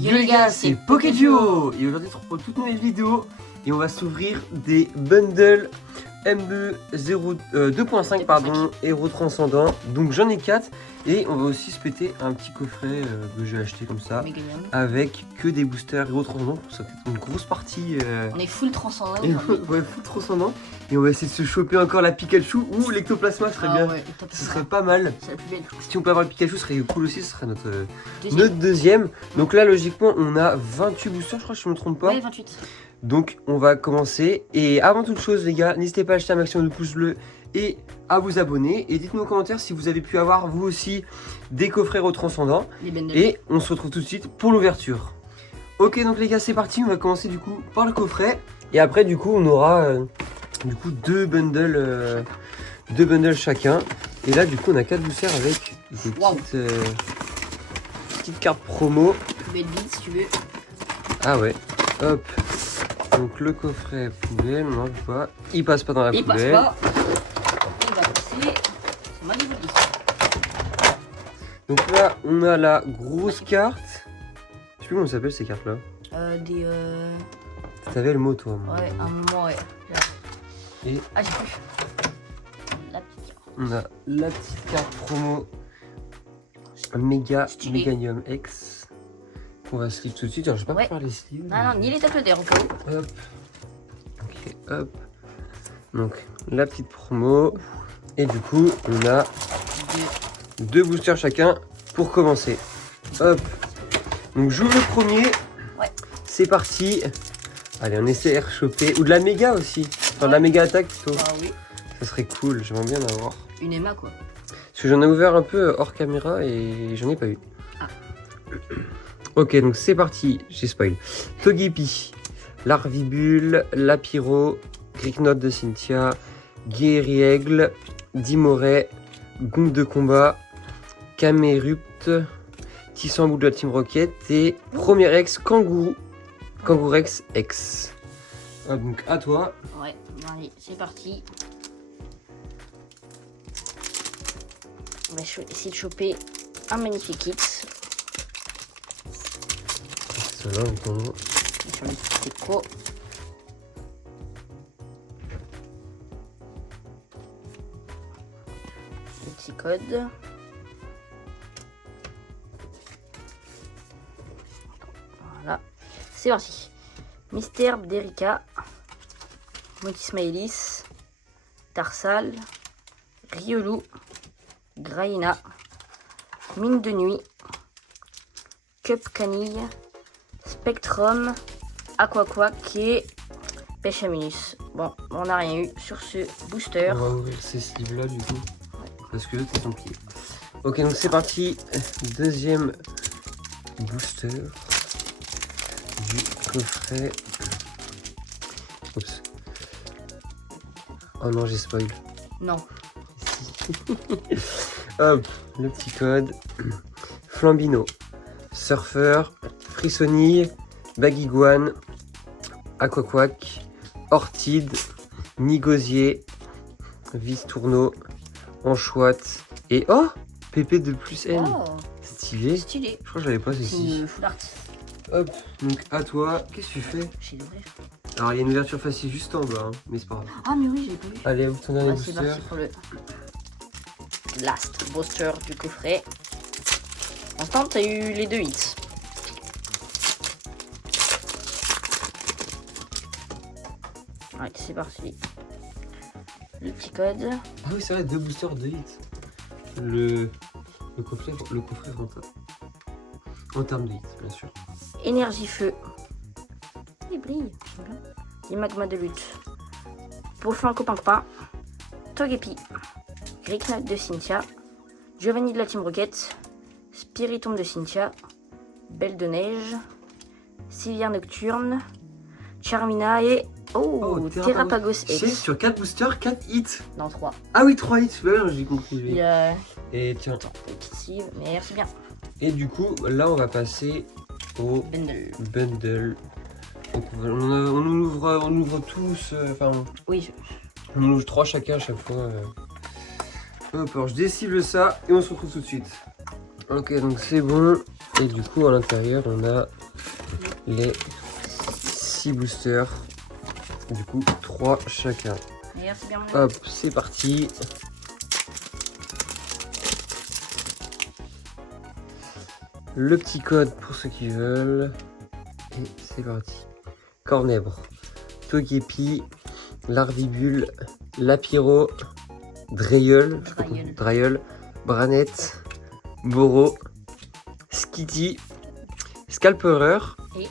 Yo les gars, c'est Pokéduo. Et aujourd'hui on se retrouve pour toute nouvelle vidéo et on va s'ouvrir des bundles MB 2.5 pardon, Héros Transcendant. Donc j'en ai 4 et on va aussi se péter un petit coffret que j'ai acheté comme ça avec que des boosters Héros Transcendant. Ça fait une grosse partie. On est full transcendant. Ouais, full transcendant. Et on va essayer de se choper encore la Pikachu ou l'Ectoplasma, serait bien. Ouais, ce serait pas mal. C'est la plus belle. Si on peut avoir le Pikachu, ce serait cool aussi. Ce serait notre deuxième. Donc là, logiquement, on a 28 boosters, je crois, si je me trompe pas. Ouais, 28. Donc on va commencer. Et avant toute chose, les gars, n'hésitez pas à acheter un maximum de pouces bleus et à vous abonner. Et dites-nous en commentaire si vous avez pu avoir, vous aussi, des coffrets Héros Transcendant. Et on se retrouve tout de suite pour l'ouverture. Ok, donc les gars, c'est parti. On va commencer du coup par le coffret. Et après, du coup, on aura deux bundles chacun. Et là, du coup, on a 4 boosters avec des petites cartes promo. Poubelle vide si tu veux. Ah ouais, hop. Donc le coffret poubelle, non, pas. Il passe pas dans la poubelle. Il passe pas. Il va passer. C'est magnifique. Donc là, on a la grosse carte. Je sais plus comment ça s'appelle ces cartes-là. T'avais le mot, toi. Ouais, un moment, ouais. Et ah, j'ai plus. La petite carte. On a la petite carte promo Meganium X. On va slip tout de suite. Alors, je vais pas faire les slips. Non, ni les tapes d'air au cas où. Hop. Ok, hop. Donc, la petite promo. Et du coup, on a deux boosters chacun pour commencer. Hop. Donc, j'ouvre le premier. Ouais. C'est parti. Allez, on essaie de choper. Ou de la méga aussi. Enfin, de la méga attaque plutôt. Ah oui. Ça serait cool. J'aimerais bien en avoir. Une Emma, quoi. Parce que j'en ai ouvert un peu hors caméra et j'en ai pas eu. Ah. Ok, donc c'est parti, j'ai spoil. Togepi, Larvibule, Lapiro, Gricknote de Cynthia, Guériaigle, Dimoret, Gong de combat, Camerupt, Tissamboule de la Team Rocket et Premier Ex Kangourex X. Ah, donc à toi. Ouais, bon, allez, c'est parti. On va essayer de choper un magnifique kit. Cela, entendons. Sur le petit écho. Le petit code. Voilà. C'est parti. Mystère Bderica. Motismaelis. Tarsal. Riolu. Graina. Mine de nuit. Cup Canille. Spectrum, Aquaquack et Pêche à Minus. Bon, on n'a rien eu sur ce booster. On va ouvrir ces sleeves là du coup. Parce que c'est ton pied. Ok, donc c'est parti. Deuxième booster du coffret. Oups. Oh non, j'ai spoil. Non. Hop, le petit code. Flambino, Surfeur, Frissonille, Baguiguane, Aquaquack, Ortide, Nigosier, Vistourneau, Anchoite et oh PP de plus N. Oh, Stylé. stylé. Je crois que j'avais pas ceci. Full art. Hop, donc à toi, qu'est-ce que tu fais? J'ai l'ouvrir. Alors il y a une ouverture facile juste en bas, hein, mais c'est pas grave. Ah mais oui, j'ai pas vu. Allez, ouvre ton dernier C'est booster. parti pour le last booster du coffret. En temps, t'as eu les 2 hits. Ouais, c'est parti. Le petit code. Ah oui, c'est vrai, 2 boosters, 2 hits. Le coffret rentable. En termes de hits, bien sûr. Énergie feu. Il brille. Les magmas de lutte. Bouffin copain. Togepi. Gricknote de Cynthia. Giovanni de la Team Rocket. Spiritomb de Cynthia. Belle de neige. Sylvia Nocturne. Charmina et... Oh, Terrapagos X. Sur 4 boosters, 4 hits. Non, 3. Ah oui, 3 hits, ouais, j'ai compris. Il y a... Et tiens. Attends, petite sleeve, mais c'est bien. Et du coup, là, on va passer au bundle. Donc, on ouvre tous, enfin... oui, on ouvre 3 chacun à chaque fois. Hop, alors je décible ça et on se retrouve tout de suite. Ok, donc c'est bon. Et du coup, à l'intérieur, on a les 6 boosters. Du coup, 3 chacun. D'ailleurs, c'est bien mon Hop, c'est parti. Le petit code pour ceux qui veulent. Et c'est parti. Cornèbre, Togepi, Larvibule, Lapiro, Drayeul, Branette, Boro, Skitty, Scalperer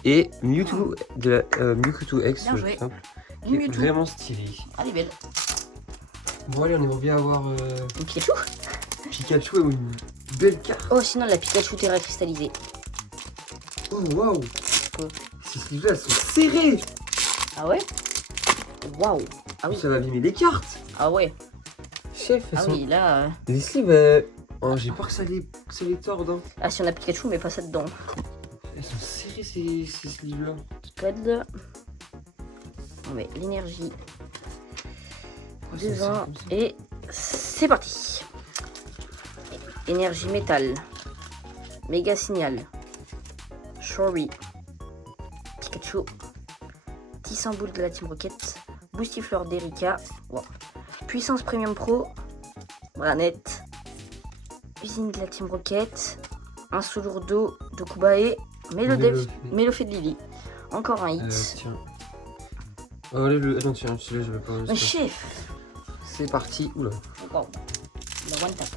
et Mewtwo de la Mewtwo X, bien joué. Simple, qui est vraiment stylé. Ah, elle est belle. Bon allez, on aimerait bien avoir Une Pikachu. Pikachu et une belle carte. Oh, sinon la Pikachu Terra cristallisée. Oh waouh. Quoi? Ces sleeves-là sont serrés. Ah ouais? Waouh. Ah oui. Ça va abîmer les cartes. Ah ouais. Chef, elles Ah sont... oui, là... Les sleeves, oh, j'ai peur que ça les torde. Hein. Ah, si on a Pikachu, mais pas ça dedans. Elles sont serrées ces sleeves-là. Code. On met l'énergie. Oh, 2 ans. Et c'est parti. Énergie métal. Méga signal. Shori. Pikachu. Tissamboule de la Team Rocket. Boostifleur d'Erika. Wow. Puissance Premium Pro. Branette. Usine de la Team Rocket. Un Solourdo de Kubae. Mélofée de Lily. Encore un hit. Tiens. Oh, allez, attends, tiens, celui-là, je vais pas. Mais chef. C'est parti. Oula. D'accord. Le one tap.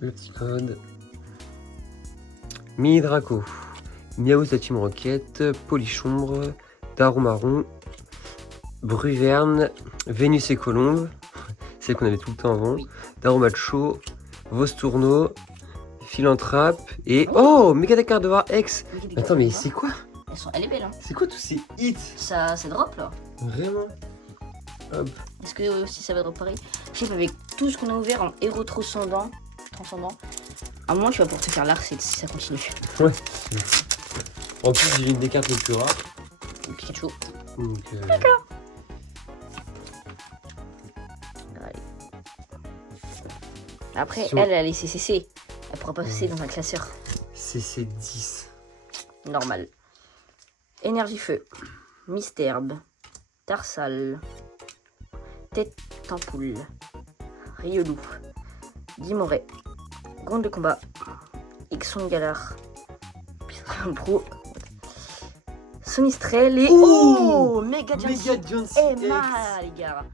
Le petit code. Mini Draco. Miaou de la Team Rocket. Polichombre. Darumaron. Bruverne. Vénus et Colombe. Celle qu'on avait tout le temps avant. Oui. Darumacho. Vostourneau. Philanthrape. Et. Oh, Megadacardova X. Attends, mais c'est quoi? Elle est belle, hein. C'est quoi tous ces hits? Ça drop là. Vraiment? Hop. Est-ce que aussi ça va drop pareil? Je sais pas, avec tout ce qu'on a ouvert en héros transcendant, à un moment tu vas pouvoir te faire l'art si ça continue. Ouais. En plus, j'ai une des cartes les plus rares. Pikachu. Donc, D'accord. Allez. Après, Si elle est CCC. Elle pourra pas passer dans un classeur CC 10. normal. Énergie feu. Mystherbe. Tarsal. Tête Tempoule. Riolou. Dimoret. Gronde de combat. Ixon Galar. Pro. Sonistrel et... Oh, Mega Jancy. Emma, les gars.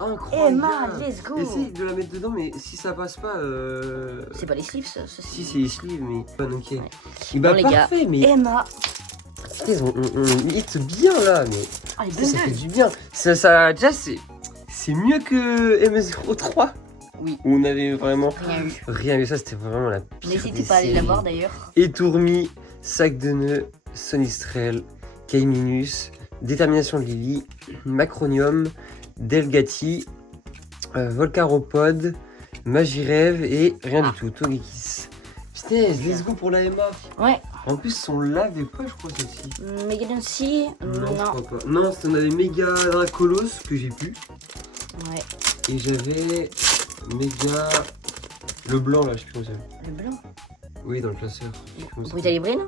Incroyable. Emma, let's go. Essaye de la mettre dedans, mais si ça passe pas... C'est pas les sleeves, ça. Si, c'est les sleeves, mais... Ok. Ouais. Bah, Bon, les gars, parfait, mais... Emma. On hit bien, là, mais... Ah, les Ça fait du bien. Ça déjà, c'est mieux que MS03. Oui. Où on avait vraiment... Rien eu. Rien eu, ça, c'était vraiment la pire. N'hésitez pas à aller la voir, d'ailleurs. Étourmi, Sac de nœuds, Sonistrel, Kaiminus, Détermination de Lily, Macronium, Delgati, Volcaropod, Magirève et rien du tout, Togekiss. Putain, let's go pour la MA. Ouais. En plus, on l'avait pas, je crois, celle-ci. Mega Jancy. Je crois pas. Non, on avait Méga Dracolos que j'ai pu. Ouais. Et j'avais Méga. Le blanc là, je sais plus comment ça s'appelle. Le blanc. Oui, dans le classeur. Je sais plus comment ça Brutalibrine.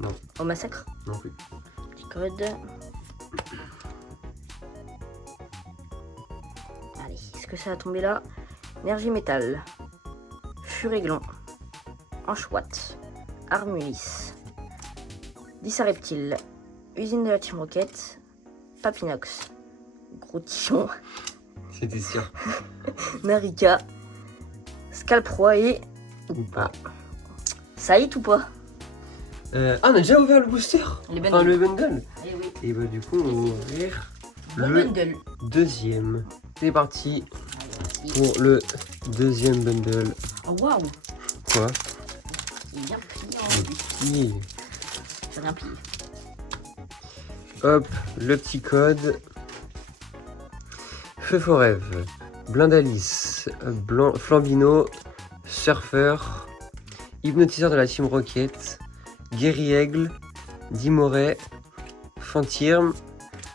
Non. Au massacre. s'appelle. Non plus. Petit code. Allez, est-ce que ça va tomber là? Énergie métal. Furéglon. Anchouette. Armulis. Dissareptile. Usine de la Team Rocket. Papinox. Gros tichon. C'était sûr. Narika. Scalproie et... Ou pas. Ça hit ou pas? Ah, on a déjà ouvert le booster. Les Enfin, le bundle. Eh oui. Et bah, du coup, on va ouvrir Bon le bundle. deuxième. C'est parti Allez, pour le deuxième bundle. oh waouh. Quoi? Il est bien plié en Le plus. petit. C'est bien plié. Hop, le petit code. Feu Forève, Blindalis, Flambino, Surfeur, Hypnotiseur de la Team Rocket, Guéri-Aigle, Dimoret, Fantirme,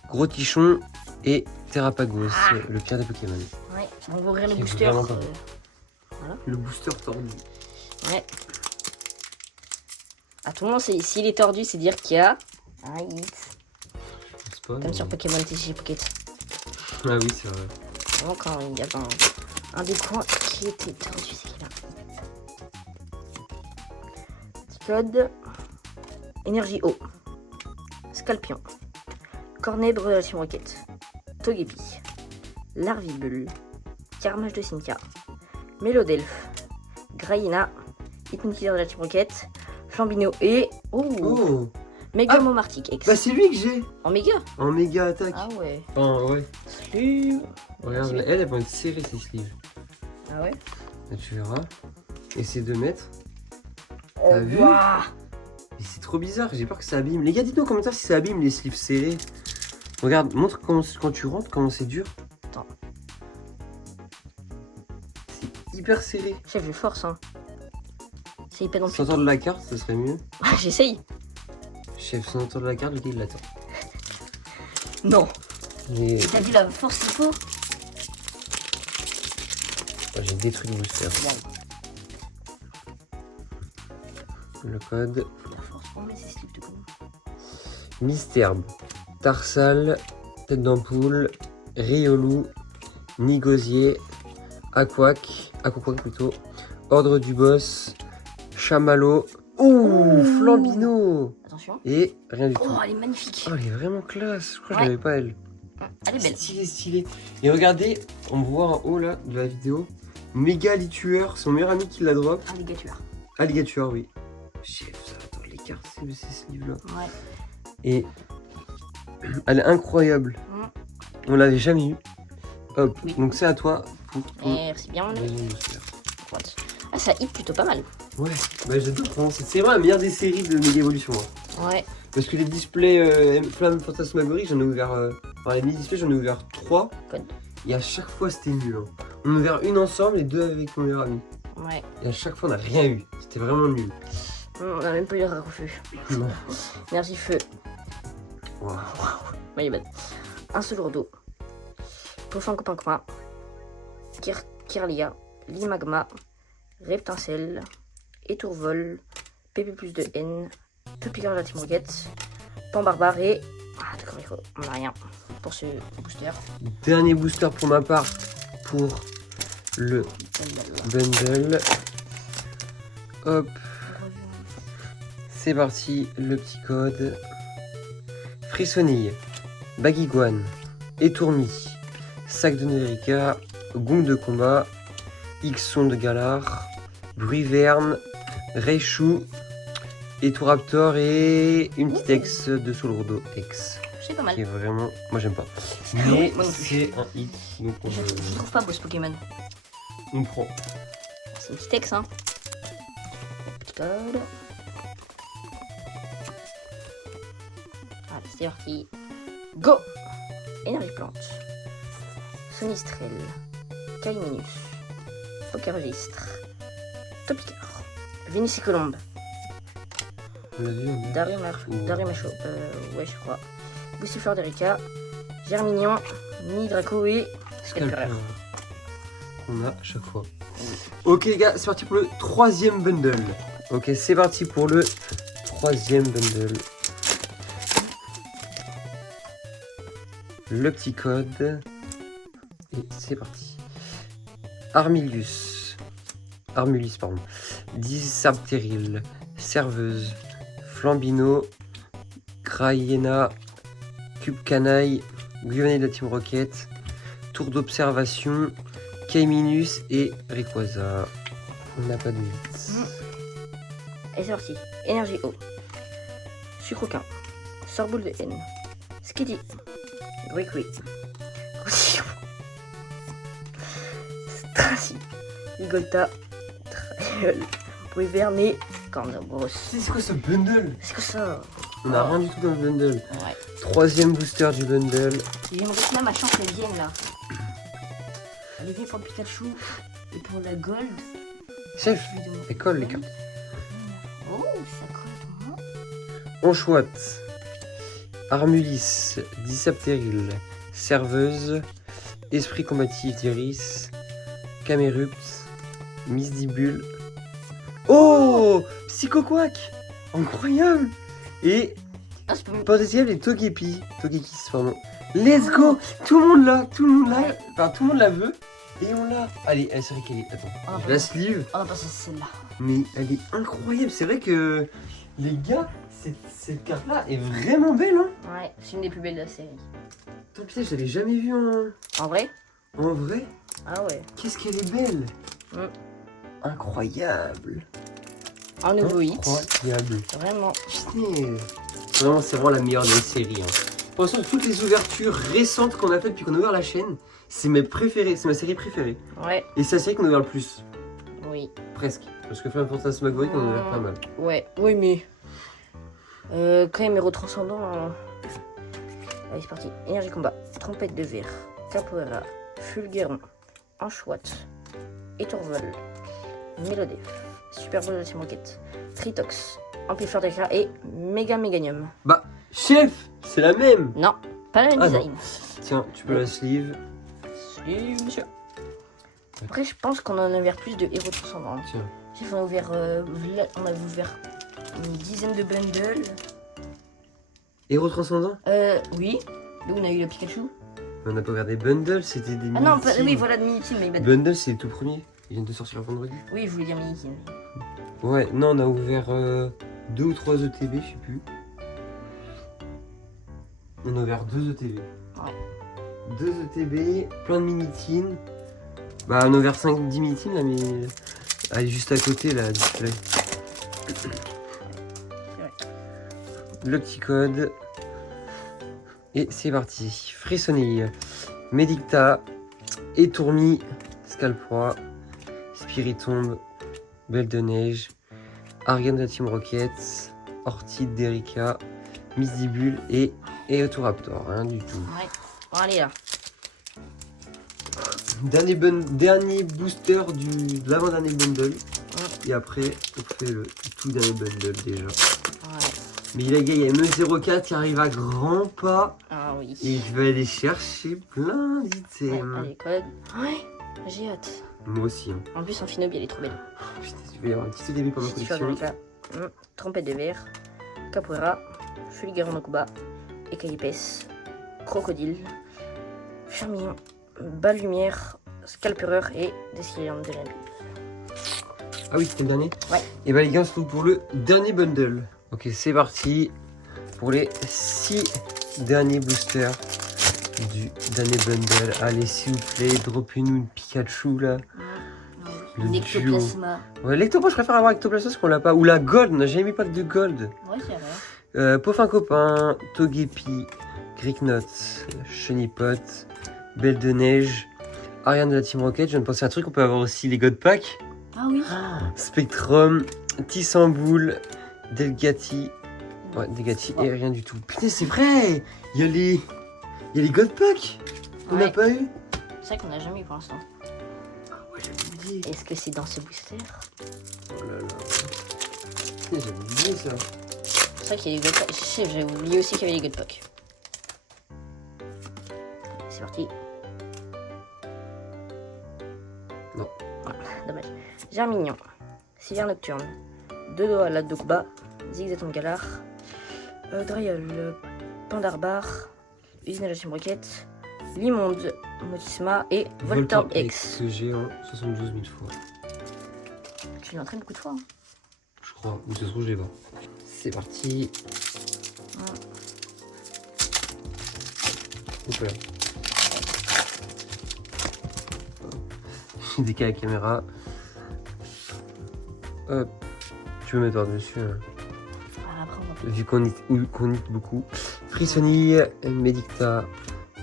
Gros Tichon et Terrapagos, le pire des Pokémon. Ouais. On va ouvrir le Qui est booster. vraiment pas bon. Voilà. Le booster tordu. Ouais. À tout le monde, s'il est tordu, c'est dire qu'il y a un hit. C'est pas, Comme mais- sur Pokémon TCG Pocket. Ah oui, c'est vrai. Vraiment, quand il y avait un des coins qui était tordu, c'est qu'il y a un hit. Petit code. Énergie eau. Scalpion. Cornèbre de la Team Rocket. Togepi. Larvibule. Carmage de Cynthia. Mélodelph. Graina. Hitmonkey de la Team Rocket. Flambino et... Oh, Mega Ah. Momartic X. bah c'est lui que j'ai En méga. en méga attaque. Ah ouais. Enfin, ouais. Sleeve. Regarde, Sleeve. elle va être serrée ses sleeves. Ah ouais. Là, tu verras. Essaye de mettre. T'as vu Ouah. Mais c'est trop bizarre, j'ai peur que ça abîme. Les gars, dites-nous en commentaire si ça abîme les sleeves serrés. Regarde, montre quand tu rentres, comment c'est dur. Attends. C'est hyper serré. Chef, je force, hein. C'est hyper Sans entendre la carte, ça serait mieux. J'essaye. Chef, sans entendre la carte, le gars il l'attend. Non. Et... T'as vu la force qu'il faut? J'ai détruit le booster. Le code. La force. On met ses slips de con. Mystherbe, Tarsal, Tête d'ampoule, Riolu, Nigosier, Aquac plutôt, Ordre du Boss, Chamallow, Flambino Attention. et rien du tout. Oh, elle est magnifique. Oh, elle est vraiment classe. Je crois que Ouais. je l'avais pas elle. Elle est belle. Stylé. Et regardez, on voit en haut là de la vidéo, Méga Litueur, son meilleur ami qui la drop. Alligator. Alligator, oui. Chef, ça attends les cartes, c'est ce livre là. Ouais. Et elle est incroyable. Mm. On l'avait jamais eu. Hop, Oui. donc c'est à toi pour ton Merci bien, mon ami. deuxième booster. Droite. Ah, ça hit plutôt pas mal. Ouais, bah j'adore. Vraiment, c'est vraiment la meilleure des séries de Mega Evolution. Hein. Ouais. Parce que les displays Flamme Fantasmagorie, j'en ai ouvert. Enfin, les mini-displays, j'en ai ouvert 3. Code. Et à chaque fois, c'était nul. Hein. On en a ouvert une ensemble et 2 avec mon meilleur ami. Ouais. Et à chaque fois, on n'a rien eu. C'était vraiment nul. On a même pas eu le feu. Non. Énergie feu. Waouh. Ouais, il est belle. Un seul d'eau. Peaufin copain copain. Kirlia. Limagma. Reptincelle. Étourvol. PP plus de N. Topiqueur de la Team Rocket. Pan barbare et... Ah d'accord, on n'a rien pour ce booster. Dernier booster pour ma part pour le bundle. Hop. C'est parti, le petit code. Frissonille, Baguiguane, Étourmi, Sac de Nerika, Gong de combat, Ixon de Galar, Bruiverne, Raichu, Etoraptor et une petite ex de Solrodo X. C'est pas mal. Qui est vraiment. Moi j'aime pas. Oui, Mais moi non plus. c'est un hit. Donc Je trouve pas beau ce Pokémon. on prend. C'est une petite ex, hein. Petit code. Allez, c'est parti. Go! Énergie plante. Sonistrel. Caiminus. Pokéregistre. Topiqueur. Vénicicolombe. On l'a vu, on a- Darimacho. Ouais, je crois. Boussifleur d'Erika. Germignon. Nidraco et Scalpureur. On a à chaque fois. Ok les gars, c'est parti pour le troisième bundle. Ok, c'est parti pour le troisième bundle. Le petit code. Et c'est parti. Armulis, pardon. Disapteril, Serveuse, Flambino, Crayena, Cube Canaille, Guyonnet de la Team Rocket, Tour d'observation, Caiminus et Rayquaza. On n'a pas de mythe. Et c'est parti. Énergie eau. Sucroquin. Sorboule de haine. Skitty. Gricui. Roussillon. Stracy. Ligolta. Trailleul. Bruiverne et Cornebros. C'est quoi ce bundle? C'est quoi ça? On n'a rien du tout dans le bundle. Ouais. Troisième booster du bundle. J'aimerais que même ma chance elle vienne là. Elle est venue pour le Pikachu et pour la Gold. Chef, elle colle les cartes. Oh, ça colle moi. Onchouette, Armulis, Disapteril, Serveuse, Esprit combatif d'Iris, Camerupt, Misdibule. Oh, Psychoquack, incroyable. Et Potentiel et Togepi, pardon. Let's go, tout le monde l'a, enfin tout le monde la veut. Et on l'a. Allez, c'est vrai qu'elle est. Attends, je la sleeve. On va passer celle-là. Mais elle est incroyable. C'est vrai que les gars, cette carte-là est vraiment belle, hein. Ouais, c'est une des plus belles de la série. Attends, putain, je l'avais jamais vue en vrai. En vrai. Ah ouais. Qu'est-ce qu'elle est belle. Incroyable. Un nouveau hit. Incroyable. Vraiment. Putain. Vraiment, c'est vraiment la meilleure des séries. Hein. Pour l'instant, toutes les ouvertures récentes qu'on a faites depuis qu'on a ouvert la chaîne, c'est mes préférées, c'est ma série préférée. Ouais. Et c'est la série qu'on a ouvert le plus. Oui. Presque. Parce que Final Fantasmagoria, on a ouvert pas mal. Ouais. Oui, mais quand même, héros transcendant. Allez, c'est parti. Énergie combat. Trompette de verre. Capoeira. Fulgueron. Anchouette. Étourvol. Mélodef. Super Bowl de la Team Rocket. Tritox. Amplifieur d'éclat et Méga Méganium. Bah, chef, c'est la même. Non, pas le même design. Non. Tiens, tu peux la sleeve. Sleeve, monsieur. Après, je pense qu'on en a ouvert plus de héros transcendants. Tiens. Chef, on a ouvert une dizaine de bundles. Héros transcendant? Oui. D'où on a eu le Pikachu. On n'a pas ouvert des bundles, c'était des Ah non, oui, voilà, de Minikin, mais bundles, c'est le tout premier. Ils viennent de sortir le vendredi. Oui, je voulais dire Minikin. Ouais, non, on a ouvert 2 ou 3 ETB, je sais plus. On a ouvert 2 ETB. Ouais. 2 ETB, plein de mini-teens. Bah, on a ouvert 5-10 mini-teens là, mais. Elle est juste à côté là, display. Le petit code. Et c'est parti. Frissonille, Medicta, Étourmi, Scalproie, Spiritombe, Belle de Neige, Argan de la Team Rocket, Orchid d'Erika, Misdibule et Eotoraptor. Rien du tout. Ouais. Bon, allez là. Dernier booster de l'avant-dernier bundle. Et après, on fait le tout dernier bundle déjà. Ouais. Mais les gars, il y a ME04 qui arrive à grands pas. Ah oui. Et je vais aller chercher plein d'items. Ouais, allez, code. Ouais, j'ai hâte. Moi aussi. Hein. En plus, en Finobi, elle est trop belle. Oh, putain, je vais y avoir un petit début pour ma collection. Trompette de verre, Capoeira, Fulgueron Mokuba, Écaille épaisse, Crocodile, Charmillon, Bas Lumière, Scalpereur et Descilium de la Ah oui, c'était le dernier? Ouais. Et bah les gars, on se retrouve pour le dernier bundle. Ok, c'est parti pour les 6 derniers boosters du dernier bundle. Allez, s'il vous plaît, droppez-nous une Pikachu là. Le Ectoplasma. Ouais, l'Ectoplasma, je préfère avoir Ectoplasma parce qu'on l'a pas. Ou la Gold, on n'a jamais mis pack de Gold. Ouais, c'est vrai. Poffin Copain, Togepi, Greeknot, Chenipot, Belle de Neige, Ariane de la Team Rocket. Je viens de penser à un truc, on peut avoir aussi les God Pack. Ah oui. Spectrum, Tissamboul, Delgatti. Ouais, Delgatti et rien du tout. Putain, c'est vrai. Il y a les God Pack qu'on n'a pas eu. C'est vrai qu'on n'a jamais eu pour l'instant. Ouais, j'avais oublié. Est-ce que c'est dans ce booster? Oh là là. Putain, j'avais oublié ça. C'est vrai qu'il y a les God Pack. J'avais oublié aussi qu'il y avait les God Pack. C'est parti. Non. Voilà, dommage. Germignon, Sylvain Nocturne, Dodo à la Dokuba, Zigzaton Galar, Driol, Pandarbar, Usine à la Chimroquette, Limonde, Motisma et Voltorb X. Que j'ai en 72 000 fois. Tu l'entraînes beaucoup de fois. Hein. Je crois. Ou ça se trouve, je les vois. C'est parti. Hop là. J'ai décalé la caméra. Hop. Tu peux mettre par-dessus. Hein. Vu qu'on hit beaucoup. Frissonille, Medicta,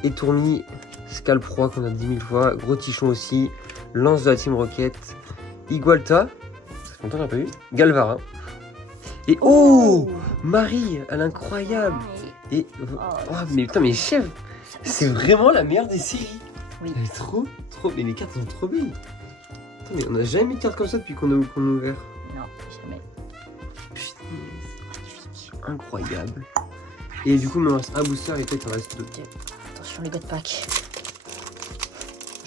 Étourmi, Scalproie qu'on a 10 000 fois, Gros Tichon aussi, Lance de la Team Rocket, Igualta, ça fait longtemps qu'on n'a pas eu, Galvara. Et oh, Marie, elle est incroyable. Et oh, mais putain, mais chef, c'est vraiment la meilleure des séries. Oui. Elle est trop, mais les cartes sont trop belles. Attends, mais on n'a jamais mis de cartes comme ça depuis qu'on a ouvert. Non, jamais. Putain, incroyable. Et du coup, il me reste un booster et peut-être il en reste 2. Attention les God Pack.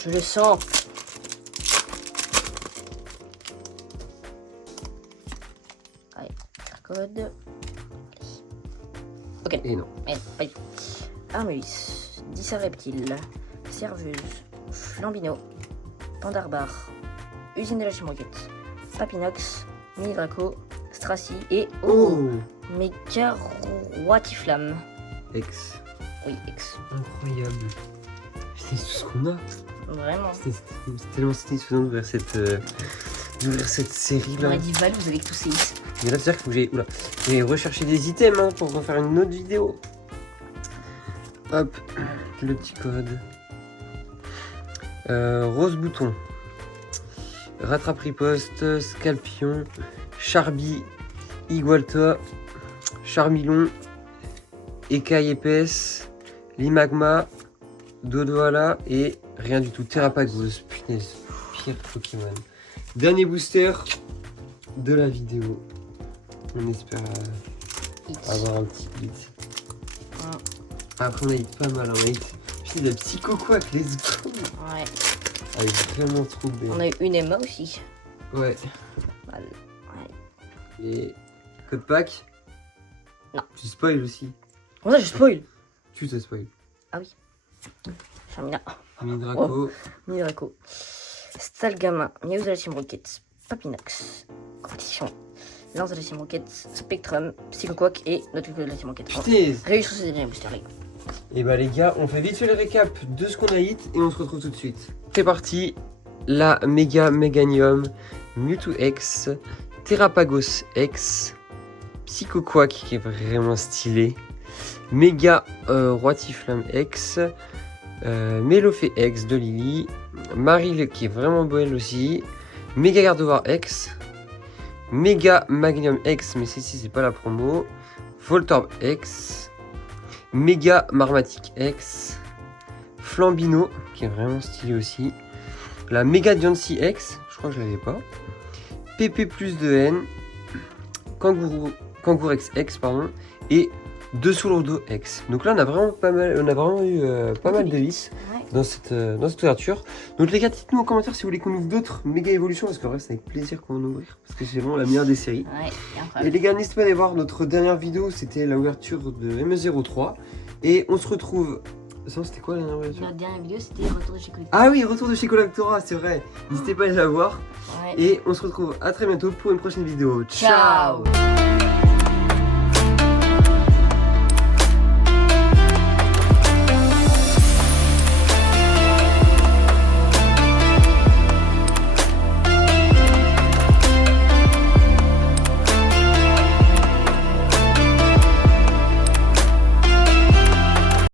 Je le sens. Allez, code. Ok. Et non. Pas du tout. Armus, Dissereptile, Serveuse, Flambino, Pandarbar, Usine de la Chimroquette, Papinox, Mini Draco, Stracy et Méga Roitiflamme. X. Oui, X. Incroyable. C'est tout ce qu'on a. Vraiment. C'est tellement satisfaisant d'ouvrir cette série On là. aurait dit Valouz avec tous ces X. Mais là, c'est-à-dire qu'il faut que j'ai recherché des items hein, pour en faire une autre vidéo. Hop, le petit code. Rose bouton. Rattrape riposte, Scalpion, Charby, Igualta, Charmilon, Écaille épaisse, Limagma, Dodoala et rien du tout. Terrapagos, punaise, pire Pokémon. Dernier booster de la vidéo. On espère avoir un petit hit. Après on a hit pas mal, on a hit. Putain, la Psycho avec les go. Ouais. Elle est vraiment trop belle. On a eu une Emma aussi. Ouais. Mal. Ouais. Et code pack. Non. Tu spoil aussi. Comment ça je spoil? Tu te spoil. Ah oui. Charmina. Mini Draco. Mini Draco. Stalgama. Miaus de la Team Rocket. Papinox. Compétition. Lance de la Team Rocket. Spectrum. Psychoquack et notre de la Team Rocket. Putain. Réussir ce dernier booster. Et bah les gars, on fait vite fait le récap de ce qu'on a hit et on se retrouve tout de suite. C'est parti. La Meganium, Mewtwo X, Terrapagos X, Psychoquack qui est vraiment stylé, Méga Roitiflamme X, Mélofée X de Lily, Maril qui est vraiment belle aussi, Méga Gardevoir X, Méga Magnum X, mais celle-ci c'est pas la promo, Voltorb X, Méga Marmatic X, Flambino qui est vraiment stylé aussi, la Méga Diancie X, je crois que je l'avais pas, PP plus de N, Kangourex X pardon, et Dessoulourdo X. Donc là on a vraiment eu pas mal de hits dans cette ouverture. Donc les gars, dites-nous en commentaire si vous voulez qu'on ouvre d'autres méga évolutions, parce qu'en vrai c'est avec plaisir qu'on va en ouvrir, parce que c'est vraiment la meilleure des séries. Ouais, et les gars, n'hésitez pas à aller voir notre dernière vidéo, c'était la ouverture de MS03. Et on se retrouve... C'était quoi la dernière ouverture? Notre dernière vidéo c'était Retour de chez Collectora. Ah oui, Retour de chez Collectora, c'est vrai. N'hésitez pas à aller la voir. Ouais. Et on se retrouve à très bientôt pour une prochaine vidéo. Ciao.